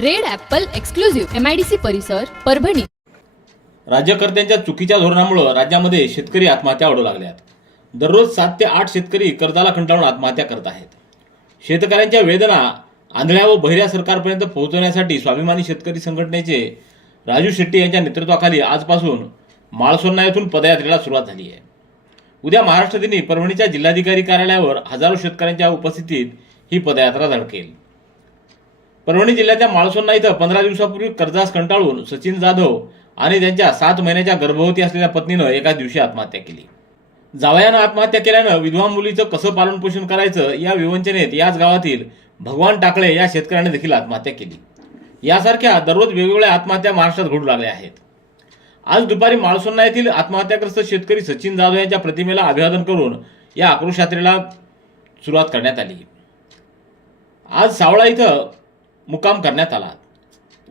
Red apple exclusive MIDC परिसर परभणी. राज्यकर्त्यांच्या चुकीच्या धोरणामुळे राज्यामध्ये शेतकरी आत्महत्या वाढू लागल्यात. दररोज सात ते आठ शेतकरी कर्जाला कंटाळून आत्महत्या करत आहेत. शेतकऱ्यांच्या वेदना आंधळ्या व बहिऱ्या सरकारपर्यंत पोहोचवण्यासाठी स्वाभिमानी शेतकरी संघटनेचे राजू शेट्टी यांच्या नेतृत्वाखाली आजपासून माळसोन्ना येथून पदयात्रेला सुरुवात झाली आहे. उद्या महाराष्ट्र दिनी परभणीच्या जिल्हाधिकारी कार्यालयावर हजारो शेतकऱ्यांच्या उपस्थितीत ही पदयात्रा धडकेल. परभणी जिल्ह्याच्या माळसोन्ना इथं पंधरा दिवसापूर्वी कर्जास कंटाळून सचिन जाधव आणि त्यांच्या सात महिन्याच्या गर्भवती असलेल्या पत्नीनं एका दिवशी आत्महत्या केली. जावयानं आत्महत्या केल्यानं विधवा मुलीचं कसं पालनपोषण करायचं या विवंचनेत याच गावातील भगवान टाकळे या शेतकऱ्याने देखील आत्महत्या केली. यासारख्या दररोज वेगवेगळ्या आत्महत्या महाराष्ट्रात घडू लागल्या आहेत. आज दुपारी माळसोन्ना येथील आत्महत्याग्रस्त शेतकरी सचिन जाधव यांच्या प्रतिमेला अभिवादन करून या आक्रोश यात्रेला सुरुवात करण्यात आली. आज सावळा इथं मुक्काम करण्यात आला.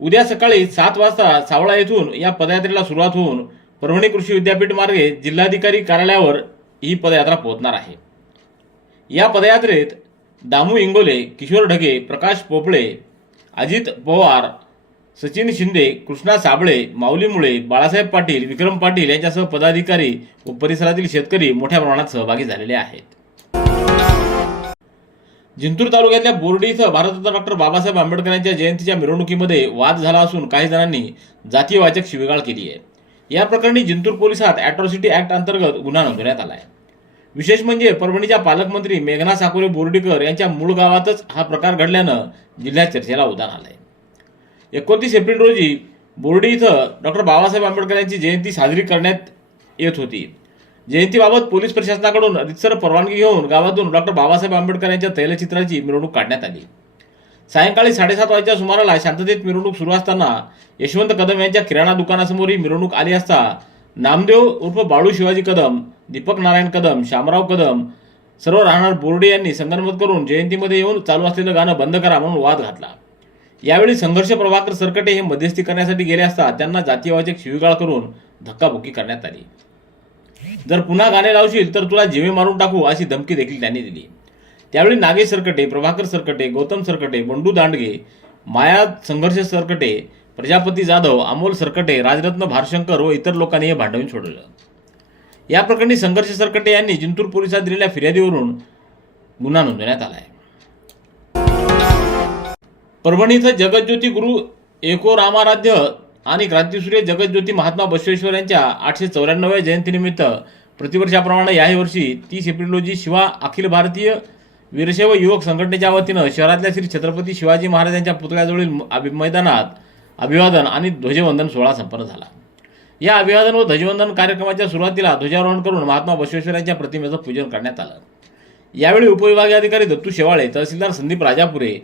उद्या सकाळी सात वाजता सावळा येथून या पदयात्रेला सुरुवात होऊन परभणी कृषी विद्यापीठ मार्गे जिल्हाधिकारी कार्यालयावर ही पदयात्रा पोहोचणार आहे. या पदयात्रेत दामू इंगोले किशोर ढगे प्रकाश पोपळे अजित पवार सचिन शिंदे कृष्णा साबळे माऊली मुळे बाळासाहेब पाटील विक्रम पाटील यांच्यासह पदाधिकारी व परिसरातील शेतकरी मोठ्या प्रमाणात सहभागी झालेले आहेत. जिंतूर तालुक्यातल्या बोर्डी इथं भारतरत्न डॉक्टर बाबासाहेब आंबेडकर यांच्या जयंतीच्या मिरवणुकीमध्ये वाद झाला असून काही जणांनी जातीयवाचक शिवीगाळ केली आहे. या प्रकरणी जिंतूर पोलिसात अॅट्रॉसिटी ऍक्ट अंतर्गत गुन्हा नोंदवण्यात आला आहे विशेष म्हणजे परभणीच्या पालकमंत्री मेघना साकोरे बोर्डीकर यांच्या मूळ गावातच हा प्रकार घडल्यानं जिल्ह्यात चर्चेला उदान आहे एकोणतीस एप्रिल रोजी बोर्डी इथं डॉक्टर बाबासाहेब आंबेडकर यांची जयंती साजरी करण्यात येत होती. जयंतीबाबत पोलीस प्रशासनाकडून रितसर परवानगी घेऊन गावातून डॉक्टर बाबासाहेब आंबेडकर यांच्या तैलचित्राची मिरवणूक काढण्यात आली. सायंकाळी साडेसात वाजच्या सुमाराला शांततेत मिरवणूक सुरू असताना यशवंत कदम यांच्या किराणा दुकानासमोर ही मिरवणूक आली असता नामदेव उर्फ बाळू शिवाजी कदम दीपक नारायण कदम शामराव कदम सर्व राहणार बोर्डे यांनी संगनमत करून जयंतीमध्ये येऊन चालू असलेलं गाणं बंद करा म्हणून वाद घातला. यावेळी संघर्ष प्रभाकर सरकटे हे मध्यस्थी करण्यासाठी गेले असता त्यांना जातीवाचक शिवीगाळ करून धक्काबुक्की करण्यात आली. जर पुन्हा गाणे लावशील तर तुला जीवे मारून टाकू अशी धमकी देखील त्यांनी दिली. त्यावेळी नागेश सरकटे प्रभाकर सरकटे गौतम सरकटे बंडू दांडगे माया संघर्ष सरकटे प्रजापती जाधव अमोल सरकटे राजरत्न भारशंकर व इतर लोकांनी हे भांडवून सोडलं. या प्रकरणी संघर्ष सरकटे यांनी जिंतूर पोलिसात दिलेल्या फिर्यादीवरून गुन्हा नोंदवण्यात आला आहे परभणी इथं जगज्योती गुरु एको रामाराध्य आणि क्रांतीसूर्य जगज्योती महात्मा बसवेश्वर यांच्या आठशे चौऱ्याण्णव्या जयंतीनिमित्त प्रतिवर्षाप्रमाणे याही वर्षी तीस एप्रिल रोजी शिवा अखिल भारतीय वीरशैव युवक संघटनेच्या वतीनं शहरातल्या श्री छत्रपती शिवाजी महाराजांच्या पुतळ्याजवळील अभि- मैदानात अभिवादन आणि ध्वजवंदन सोहळा संपन्न झाला. या अभिवादन व ध्वजवंदन कार्यक्रमाच्या सुरुवातीला ध्वजारोहण करून महात्मा बसवेश्वर यांच्या प्रतिमेचं पूजन करण्यात आलं. यावेळी उपविभागीय अधिकारी दत्तू शेवाळे तहसीलदार संदीप राजापुरे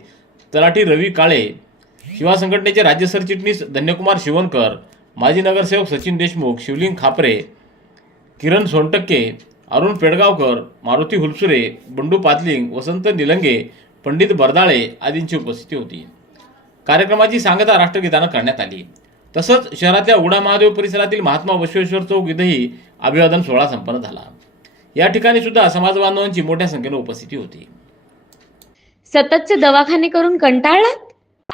तलाठी रवी काळे शिवा संघटनेचे राज्य सरचिटणीस धन्यकुमार शिवणकर माजी नगरसेवक सचिन देशमुख शिवलिंग खापरे किरण सोनटक्के अरुण पेडगावकर मारुती हुलसुरे बंडू पातलिंग वसंत निलंगे पंडित बरदाळे आदींची उपस्थिती होती. कार्यक्रमाची सांगता राष्ट्रगीतानं करण्यात आली. तसंच शहरातल्या उडा महादेव परिसरातील महात्मा बसवेश्वर चौक इथंही अभिवादन सोहळा संपन्न झाला. या ठिकाणी सुद्धा समाज बांधवांची मोठ्या संख्येनं उपस्थिती होती. सततचे दवाखाने करून कंटाळलात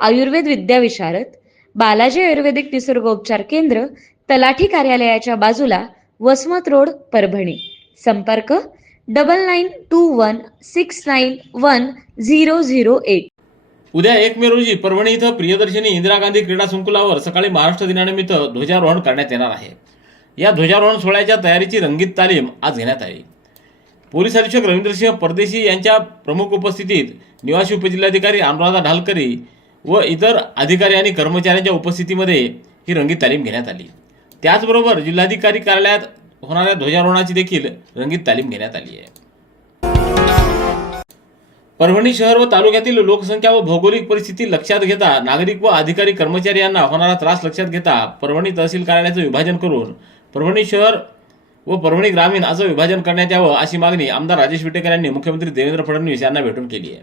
आयुर्वेद विद्याविशारद बालाजी आयुर्वेदिक निसर्गोपचार केंद्र तलाठी कार्यालयाच्या बाजूला वसमत रोड परभणी. संपर्क double nine two one six nine one zero zero eight उद्या एक मे रोजी परभणी इथं प्रियदर्शनी इंदिरा गांधी क्रीडा संकुलावर सकाळी महाराष्ट्र दिनानिमित्त ध्वजारोहण करण्यात येणार आहे. या ध्वजारोहण सोहळ्याच्या तयारीची रंगीत तालीम आज घेण्यात आली. पोलीस अधीक्षक रवींद्रसिंह परदेशी यांच्या प्रमुख उपस्थितीत निवासी उपजिल्हाधिकारी अनुराधा ढालकरी व इतर अधिकारी आणि कर्मचाऱ्यांच्या उपस्थितीमध्ये ही रंगीत तालीम घेण्यात आली. त्याचबरोबर जिल्हाधिकारी कार्यालयात होणाऱ्या ध्वजारोहणाची देखील रंगीत तालीम घेण्यात आली आहे. परभणी शहर व तालुक्यातील लोकसंख्या व भौगोलिक परिस्थिती लक्षात घेता नागरिक व अधिकारी कर्मचारी यांना होणारा त्रास लक्षात घेता परभणी तहसील कार्यालयाचं विभाजन करून परभणी शहर व परभणी ग्रामीण असं विभाजन करण्यात यावं अशी मागणी आमदार राजेश विटेकर यांनी मुख्यमंत्री देवेंद्र फडणवीस यांना भेटून केली आहे.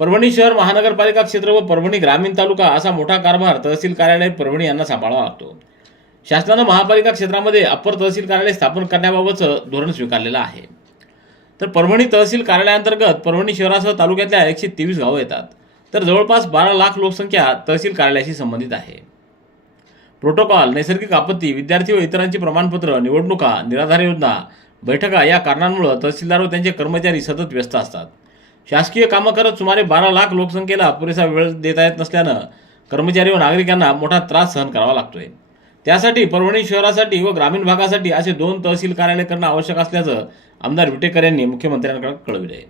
परभणी शहर महानगरपालिका क्षेत्र व परभणी ग्रामीण तालुका असा मोठा कारभार तहसील कार्यालय परभणी यांना सांभाळावा लागतो. शासनानं महापालिका क्षेत्रामध्ये अप्पर तहसील कार्यालय स्थापन करण्याबाबतचं धोरण स्वीकारलेलं आहे. तर परभणी तहसील कार्यालयाअंतर्गत परभणी शहरासह तालुक्यातल्या एकशे तेवीस गावं येतात. तर जवळपास बारा लाख लोकसंख्या तहसील कार्यालयाशी संबंधित आहे. प्रोटोकॉल नैसर्गिक आपत्ती विद्यार्थी व इतरांची प्रमाणपत्र निवडणुका निराधार योजना बैठका या कारणांमुळे तहसीलदार व त्यांचे कर्मचारी सतत व्यस्त असतात. शासकीय कामं करत सुमारे बारा लाख लोकसंख्येला पुरेसा वेळ देता येत नसल्यानं कर्मचारी व नागरिकांना मोठा त्रास सहन करावा लागतोय. त्यासाठी परभणी शहरासाठी व ग्रामीण भागासाठी असे दोन तहसील कार्यालय करणं आवश्यक असल्याचं आमदार विटेकर यांनी मुख्यमंत्र्यांकडे कळविले. आहे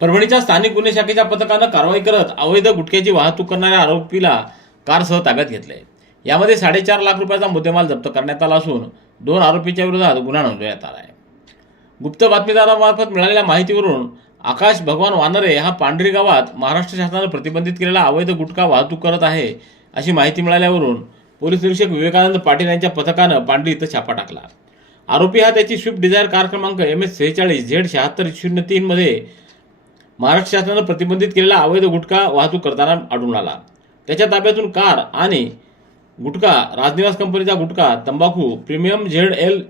परभणीच्या स्थानिक गुन्हे शाखेच्या पथकानं कारवाई करत अवैध गुटख्याची वाहतूक करणाऱ्या आरोपीला कारसह ताब्यात घेतले यामध्ये साडेचार लाख रुपयाचा मुद्देमाल जप्त करण्यात आला असून दोन आरोपीच्या विरोधात गुन्हा नोंदवण्यात आला आहे. गुप्त बातमीदारामार्फत मिळालेल्या माहितीवरून आकाश भगवान वानरे हा पांढरी गावात महाराष्ट्र शासनानं प्रतिबंधित केलेला अवैध गुटखा वाहतूक करत आहे अशी माहिती मिळाल्यावरून पोलीस निरीक्षक विवेकानंद पाटील यांच्या पथकानं पांढरी इथं छापा टाकला. आरोपी हा त्याची स्विफ्ट डिझायर कार क्रमांक एम एस सेहेचाळीस झेड शहात्तर शून्य तीनमध्ये महाराष्ट्र शासनानं प्रतिबंधित केलेला अवैध गुटखा वाहतूक करताना आढळून आला. त्याच्या ताब्यातून कार आणि गुटखा राजनिवास कंपनीचा गुटखा तंबाखू प्रीमियम झेड एल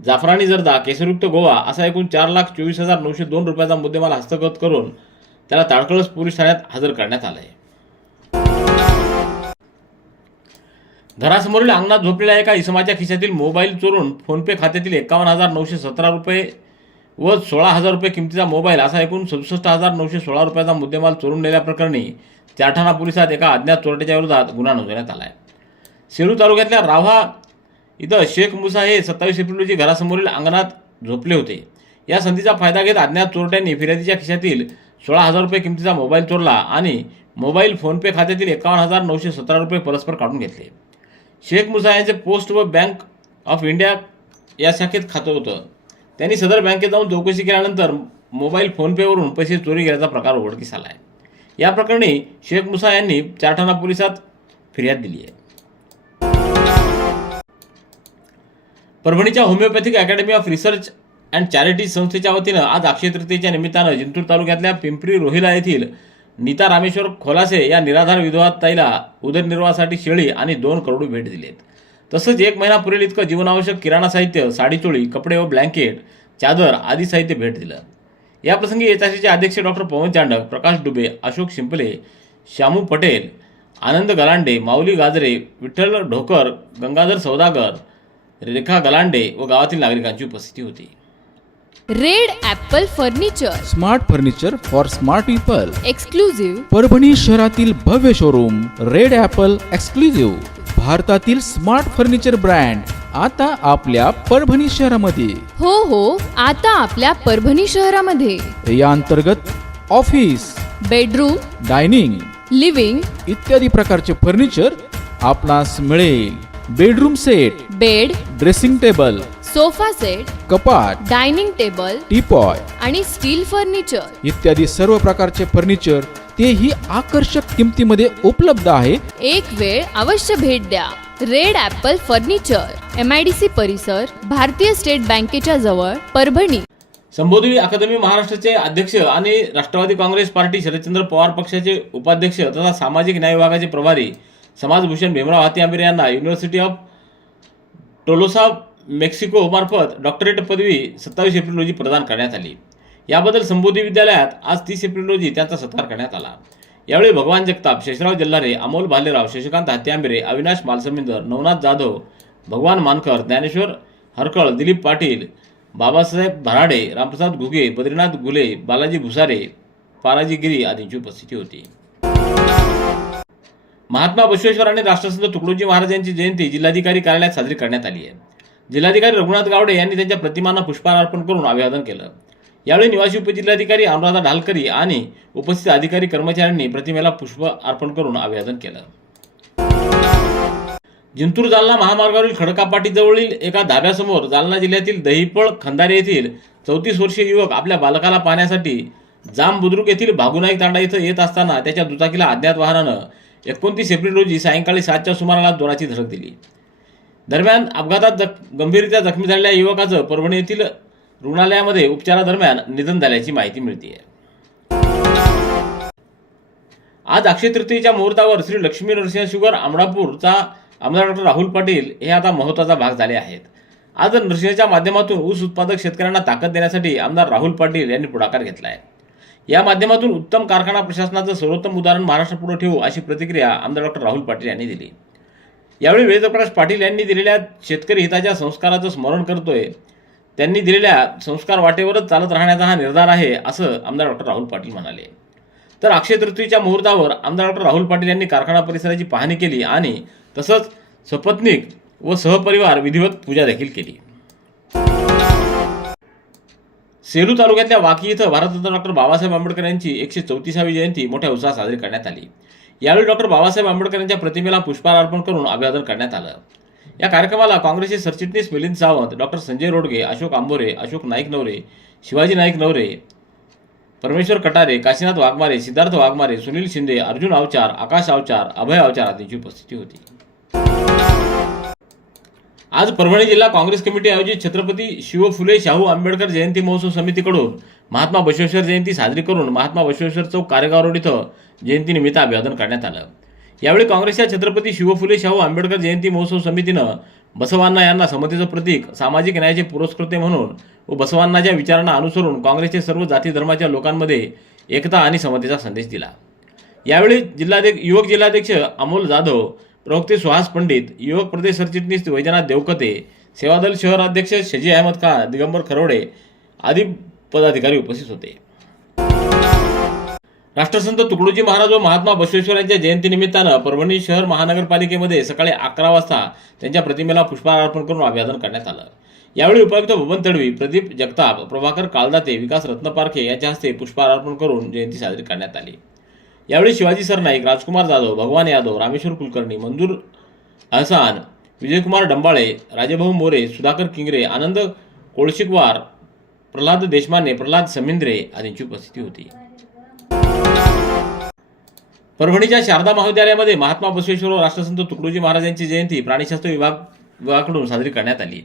जाफरानी जर्दा केसरयुक्त गोवा असा एकूण चार लाख चोवीस हजार नऊशे दोन रुपयाचा मुद्देमाल हस्तगत करून त्याला ताडकळस पोलीस ठाण्यात हजर करण्यात आलं आहे घरासमोरील अंगणात झोपलेल्या एका इसमाच्या खिशातील मोबाईल चोरून फोनपे खात्यातील एकावन्न हजार नऊशे सतरा रुपये व सोळा हजार रुपये किमतीचा मोबाईल असा एकूण सदुसष्ट हजार नऊशे सोळा रुपयाचा मुद्देमाल चोरून नेल्याप्रकरणी चारठाणा पोलिसात एका अज्ञात चोरट्याच्या विरोधात गुन्हा नोंदवण्यात आला आहे सेलू तालुक्यातल्या राव्हा इथं शेख मुसा हे सत्तावीस एप्रिल रोजी घरासमोरील अंगणात झोपले होते. या संधीचा फायदा घेत अज्ञात चोरट्यांनी फिर्यादीच्या खिशातील सोळा हजार रुपये किमतीचा मोबाईल चोरला आणि मोबाईल फोनपे खात्यातील एकावन्न हजार नऊशे सतरा रुपये परस्पर काढून घेतले. शेख मुसा यांचे पोस्ट व बँक ऑफ इंडिया या शाखेत खातं होतं. त्यांनी सदर बँकेत जाऊन चौकशी केल्यानंतर मोबाईल फोनपेवरून पैसे चोरी केल्याचा प्रकार उघडकीस आला आहे या प्रकरणी शेख मुसा यांनी चारठाणा पोलिसात फिर्याद दिली आहे परभणीच्या homeopathic academy of research and charity संस्थेच्या वतीनं आज अक्षय तृतीयेच्या निमित्तानं जिंतूर तालुक्यातल्या पिंपरी रोहिला येथील नीता रामेश्वर खोलासे या निराधार विधवा ताईला उदरनिर्वाहासाठी शेळी आणि दोन करोड भेट दिलेत. तसंच एक महिना पुरेल इतकं जीवनावश्यक किराणा साहित्य साडीचोळी कपडे व ब्लँकेट चादर आदी साहित्य भेट दिलं. याप्रसंगी एचआयसीचे अध्यक्ष डॉक्टर पवन चांडक प्रकाश डुबे अशोक शिंपले श्यामू पटेल आनंद गलांडे माऊली गाजरे विठ्ठल ढोकर गंगाधर सौदागर रेखा गलांडे व गावातील नागरिकांची उपस्थिती होती. Red apple furniture. Smart furniture for smart people. Exclusive Parbhani शहरातील भव्य शोरूम रेड ॲपल एक्सक्लुझिव्ह. भारतातील स्मार्ट फर्निचर ब्रँड आता आपल्या परभणी शहरामध्ये. हो हो आता आपल्या परभणी शहरामध्ये. या अंतर्गत ऑफिस बेडरूम डायनिंग लिव्हिंग. इत्यादी प्रकारचे फर्निचर आपणास मिळेल. Bedroom set bed dressing table sofa set कपाट डायनिंग टेबल टीपॉय आणि स्टील फर्निचर. इत्यादी सर्व प्रकारचे फर्निचर तेही आकर्षक किमतीमध्ये उपलब्ध आहे. एक वेळ अवश्य भेट द्या. Red apple furniture M I D C परिसर भारतीय स्टेट बँकेच्या जवळ परभणी. संबोधी अकादमी महाराष्ट्राचे अध्यक्ष आणि राष्ट्रवादी काँग्रेस पार्टी शरदचंद्र पवार पक्षाचे उपाध्यक्ष तथा सामाजिक न्याय विभागाचे प्रभारी समाजभूषण भीमराव हाती आंबेरे यांना युनिव्हर्सिटी ऑफ टोलोसा मेक्सिको मार्फत डॉक्टरेट पदवी सत्तावीस एप्रिल रोजी प्रदान करण्यात आली. याबद्दल संबोधी विद्यालयात आज तीस एप्रिल रोजी त्यांचा सत्कार करण्यात आला. यावेळी भगवान जगताप शेषराव जल्हारे अमोल भालेराव शशिकांत हत्याआंबेरे अविनाश मालसमिंदर नवनाथ जाधव भगवान मानकर ज्ञानेश्वर हरकळ दिलीप पाटील बाबासाहेब भराडे रामप्रसाद घुगे बद्रीनाथ गुले बालाजी भुसारे पाराजी गिरी आदींची उपस्थिती होती. महात्मा बसवेश्वर आणि राष्ट्रसंत तुकडोजी महाराज यांची जयंती जिल्हाधिकारी कार्यालयात साजरी करण्यात आली आहे. जिल्हाधिकारी रघुनाथ गावडे यांनी त्यांच्या प्रतिमांना पुष्पहार अर्पण करून अभिवादन केलं. यावेळी निवासी उपजिल्हाधिकारी अनुराधा ढालकरी आणि उपस्थित अधिकारी कर्मचाऱ्यांनी प्रतिमेला पुष्प अर्पण करून अभिवादन केलं. जिंतूर जालना महामार्गावरील खडकापाटीजवळील एका धाब्यासमोर जालना जिल्ह्यातील दहिपळ खंदारे येथील चौतीस वर्षीय युवक आपल्या बालकाला पाहण्यासाठी जाम बुद्रुक येथील भागुनाईक तांडा इथं येत असताना त्याच्या दुचाकीला अज्ञात वाहनानं एकोणतीस एप्रिल रोजी सायंकाळी सातच्या सुमाराला जोराची धडक दिली. दरम्यान अपघातात जख गंभीररित्या जखमी झालेल्या युवकाचं परभणी येथील रुग्णालयामध्ये उपचारादरम्यान निधन झाल्याची माहिती मिळते आज अक्षय तृतीयेच्या मुहूर्तावर श्री लक्ष्मी नरसिंह शुगर अमरापूरचा आमदार डॉक्टर राहुल पाटील हे आता महत्त्वाचा भाग झाले आहेत. आज नरसिंहच्या माध्यमातून ऊस उत्पादक शेतकऱ्यांना ताकद देण्यासाठी आमदार राहुल पाटील यांनी पुढाकार घेतला आहे या माध्यमातून उत्तम कारखाना प्रशासनाचं सर्वोत्तम उदाहरण महाराष्ट्रापुढे ठेवू अशी प्रतिक्रिया आमदार डॉक्टर राहुल पाटील यांनी दिली. यावेळी वेदप्रकाश पाटील यांनी दिलेल्या शेतकरी हिताच्या संस्काराचं स्मरण करतोय. त्यांनी दिलेल्या संस्कार वाटेवरच चालत राहण्याचा हा निर्धार आहे असं आमदार डॉक्टर राहुल पाटील म्हणाले. तर अक्षय तृतीयेच्या मुहूर्तावर आमदार डॉक्टर राहुल पाटील यांनी कारखाना परिसराची पाहणी केली आणि तसंच सपत्नीक व सहपरिवार विधिवत पूजा देखील केली. सेलू तालुक्यातल्या वाकी इथं भारतरत्न डॉक्टर बाबासाहेब आंबेडकर यांची एकशे चौतीसावी जयंती मोठ्या उत्साहात साजरी करण्यात आली. यावेळी डॉक्टर बाबासाहेब आंबेडकर यांच्या प्रतिमेला पुष्पहार अर्पण करून अभिवादन करण्यात आलं. या कार्यक्रमाला काँग्रेसचे सरचिटणीस मिलिंद सावंत डॉक्टर संजय रोडगे अशोक आंबोरे अशोक नाईक नवरे शिवाजी नाईक नवरे परमेश्वर कटारे काशीनाथ वाघमारे सिद्धार्थ वाघमारे सुनील शिंदे अर्जुन अवचार आकाश अवचार अभय अवचार आदींची उपस्थिती होती. आज परभणी जिल्हा काँग्रेस कमिटी आयोजित छत्रपती शिव फुले शाहू आंबेडकर जयंती महोत्सव समितीकडून महात्मा बसवेश्वर जयंती साजरी करून महात्मा बसवेश्वर चौक कारेगाव रोड इथं जयंतीनिमित्त अभिवादन करण्यात आलं. यावेळी काँग्रेसच्या छत्रपती शिव फुले शाहू आंबेडकर जयंती महोत्सव समितीनं बसवांना यांना समतेचं प्रतीक सामाजिक न्यायाचे पुरस्कृते म्हणून व बसवांनाच्या विचारांना अनुसरून काँग्रेसचे सर्व जाती धर्माच्या लोकांमध्ये एकता आणि समतेचा संदेश दिला. यावेळी जिल्हाध्यक्ष युवक जिल्हाध्यक्ष अमोल जाधव प्रवक्ते सुहास पंडित युवक प्रदेश सरचिटणीस वैजनाथ देवकते सेवादल शहराध्यक्ष शजी अहमद खान दिगंबर खरोडे आदी पदाधिकारी उपस्थित होते. राष्ट्रसंत तुकडोजी महाराज व महात्मा बसवेश्वर यांच्या जयंतीनिमित्तानं परभणी शहर महानगरपालिकेमध्ये सकाळी अकरा वाजता त्यांच्या प्रतिमेला पुष्पहार अर्पण करून अभिवादन करण्यात आलं. यावेळी उपायुक्त बबन तडवी प्रदीप जगताप प्रभाकर काळदाते विकास रत्नपारखे यांच्या हस्ते पुष्पहार अर्पण करून जयंती साजरी करण्यात आली. यावेळी शिवाजी सरनाईक राजकुमार जाधव भगवान यादव रामेश्वर कुलकर्णी मंजूर अहसान विजयकुमार डंबाळे राजेभाऊ मोरे सुधाकर किंगरे आनंद कोळशिकवार प्रल्हाद देशमाने प्रल्हाद समिंद्रे आदींची उपस्थिती होती. परभणीच्या शारदा महाविद्यालयामध्ये महात्मा बसवेश्वर राष्ट्रसंत तुकडोजी महाराज यांची जयंती प्राणीशास्त्र विभाग विभागाकडून साजरी करण्यात आली.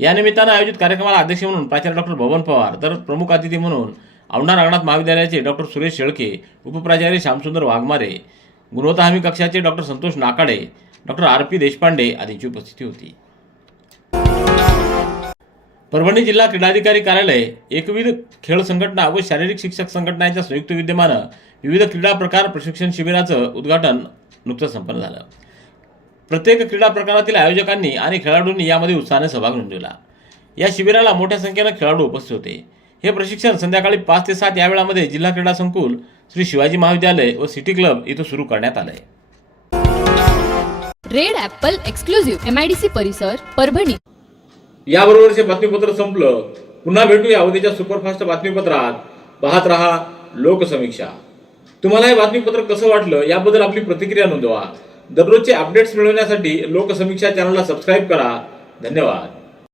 या निमित्तानं आयोजित कार्यक्रमाला अध्यक्ष म्हणून प्राचार्य डॉक्टर भवन पवार तर प्रमुख अतिथी म्हणून औंढा नागनाथ महाविद्यालयाचे डॉक्टर सुरेश शेळके उपप्राचार्य श्यामसुंदर वाघमारे गुणवत्ता हमी कक्षाचे doctor Santosh Nakade doctor R P Deshpande आदींची उपस्थिती होती. परभणी जिल्हा क्रीडाधिकारी कार्यालय एकविध खेळ संघटना व शारीरिक शिक्षक संघटनांच्या संयुक्त विद्यमानं विविध क्रीडा प्रकार प्रशिक्षण शिबिराचं उद्घाटन नुकतंच संपन्न झालं. प्रत्येक क्रीडा प्रकारातील आयोजकांनी आणि खेळाडूंनी यामध्ये उत्साहाने सहभाग नोंदवला. या शिबिराला मोठ्या संख्येनं खेळाडू उपस्थित होते. हे प्रशिक्षण संध्याकाळी पाच ते सात या वेळामध्ये जिल्हा क्रीडा संकुल श्री शिवाजी महाविद्यालय व सिटी क्लब इथं सुरू करण्यात आलं आहे red apple exclusive M I D C परिसर परभणी. याबरोबरचे बातमीपत्र संपलं पुन्हा भेटूया उद्याच्या सुपरफास्ट बातमीपत्रात. पाहत रहा लोकसमीक्षा. तुम्हाला हे बातमीपत्र कसं वाटलं याबद्दल आपली प्रतिक्रिया नोंदवा. दररोजचे अपडेट्स मिळवण्यासाठी लोकसमीक्षा चॅनलला सबस्क्राईब करा. धन्यवाद.